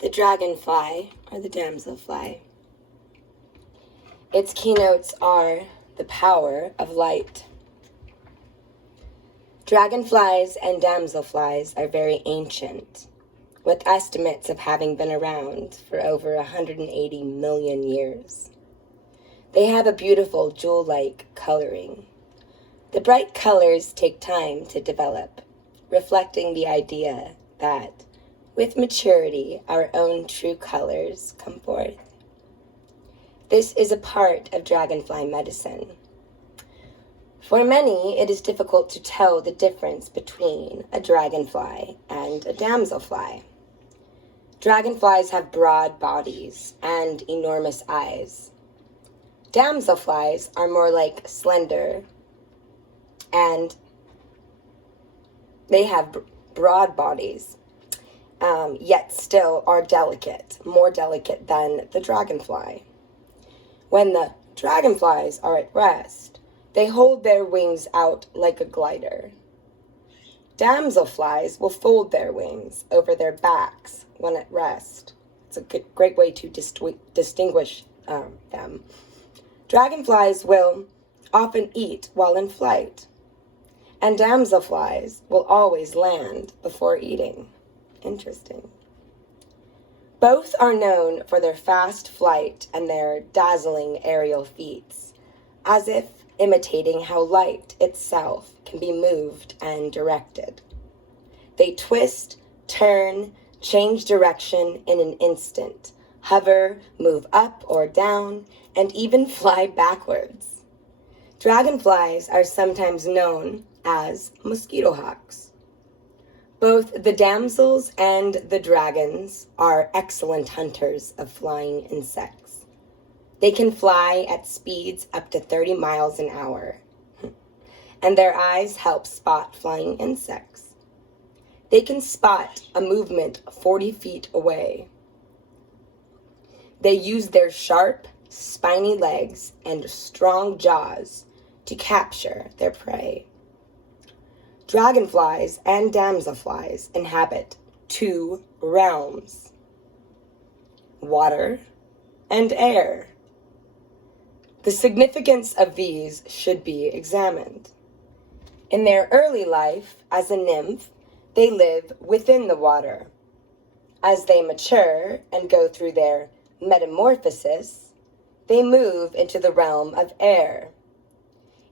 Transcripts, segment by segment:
The dragonfly, or the damselfly. Its keynotes are the power of light. Dragonflies and damselflies are very ancient, with estimates of having been around for over 180 million years. They have a beautiful jewel-like coloring. The bright colors take time to develop, reflecting the idea that with maturity, our own true colors come forth. This is a part of dragonfly medicine. For many, it is difficult to tell the difference between a dragonfly and a damselfly. Dragonflies have broad bodies and enormous eyes. Damselflies are more like slender, and they have broad bodies, yet still are delicate, more delicate than the dragonfly. When the dragonflies are at rest, they hold their wings out like a glider. Damselflies will fold their wings over their backs when at rest. It's a great way to distinguish them. Dragonflies will often eat while in flight, and damselflies will always land before eating. Interesting. Both are known for their fast flight and their dazzling aerial feats, as if imitating how light itself can be moved and directed. They twist, turn, change direction in an instant, hover, move up or down, and even fly backwards. Dragonflies are sometimes known as mosquito hawks. Both the damsels and the dragons are excellent hunters of flying insects. They can fly at speeds up to 30 miles an hour, and their eyes help spot flying insects. They can spot a movement 40 feet away. They use their sharp, spiny legs and strong jaws to capture their prey. Dragonflies and damselflies inhabit two realms: water and air. The significance of these should be examined. In their early life as a nymph, they live within the water. As they mature and go through their metamorphosis, they move into the realm of air.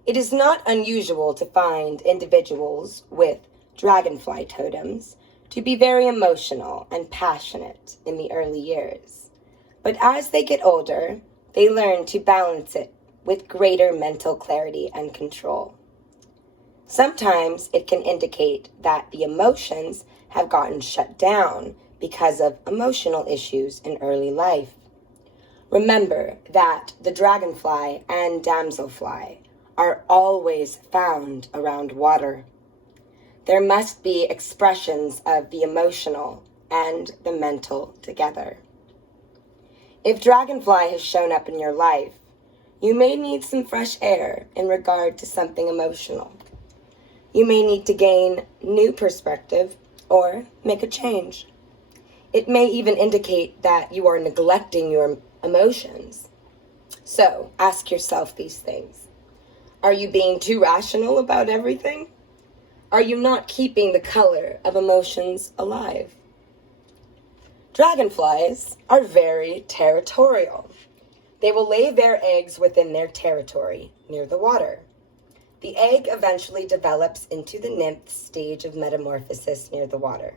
It is not unusual to find individuals with dragonfly totems to be very emotional and passionate in the early years. But as they get older, they learn to balance it with greater mental clarity and control. Sometimes it can indicate that the emotions have gotten shut down because of emotional issues in early life. Remember that the dragonfly and damselfly are always found around water. There must be expressions of the emotional and the mental together. If dragonfly has shown up in your life, you may need some fresh air in regard to something emotional. You may need to gain new perspective or make a change. It may even indicate that you are neglecting your emotions. So ask yourself these things. Are you being too rational about everything? Are you not keeping the color of emotions alive? Dragonflies are very territorial. They will lay their eggs within their territory, near the water. The egg eventually develops into the nymph stage of metamorphosis near the water.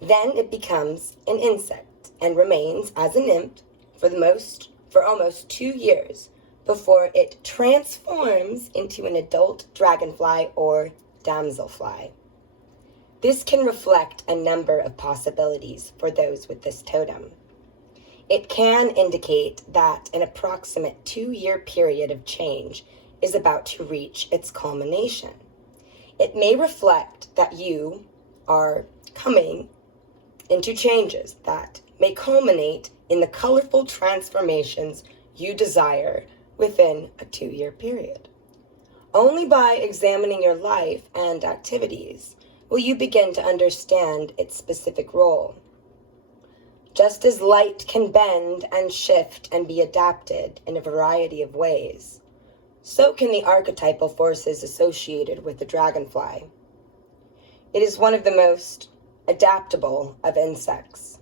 Then it becomes an insect and remains as a nymph for almost 2 years before it transforms into an adult dragonfly or damselfly. This can reflect a number of possibilities for those with this totem. It can indicate that an approximate 2-year period of change is about to reach its culmination. It may reflect that you are coming into changes that may culminate in the colorful transformations you desire within a 2-year period. Only by examining your life and activities will you begin to understand its specific role. Just as light can bend and shift and be adapted in a variety of ways, so can the archetypal forces associated with the dragonfly. It is one of the most adaptable of insects.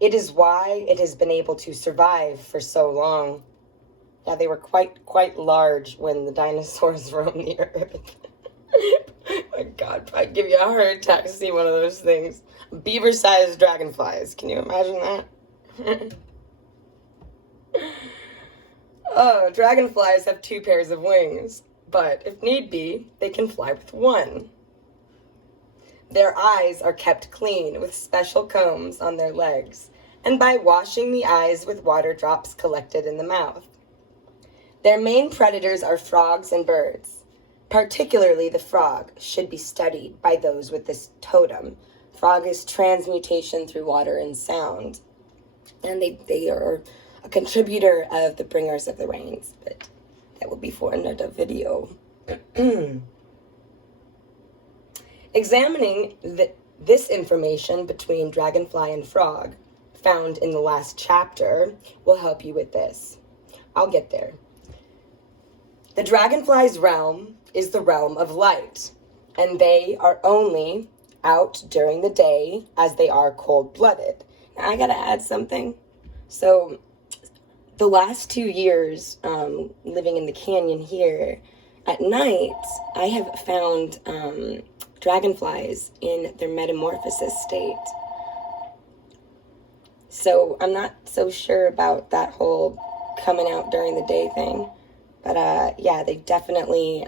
It is why it has been able to survive for so long. Yeah, they were quite large when the dinosaurs roamed the earth. My God, I'd give you a heart attack to see one of those things. Beaver-sized dragonflies. Can you imagine that? Oh, dragonflies have 2 pairs of wings, but if need be, they can fly with 1. Their eyes are kept clean with special combs on their legs, and by washing the eyes with water drops collected in the mouth. Their main predators are frogs and birds. Particularly the frog should be studied by those with this totem. Frog is transmutation through water and sound. And they are a contributor of the Bringers of the Rains, but that will be for another video. Examining this information between dragonfly and frog, found in the last chapter, will help you with this. I'll get there. The dragonfly's realm is the realm of light, and they are only out during the day as they are cold-blooded. Now, I gotta add something. So, the last 2 years living in the canyon here, at night, I have found dragonflies in their metamorphosis state. So, I'm not so sure about that whole coming out during the day thing. But, yeah, they definitely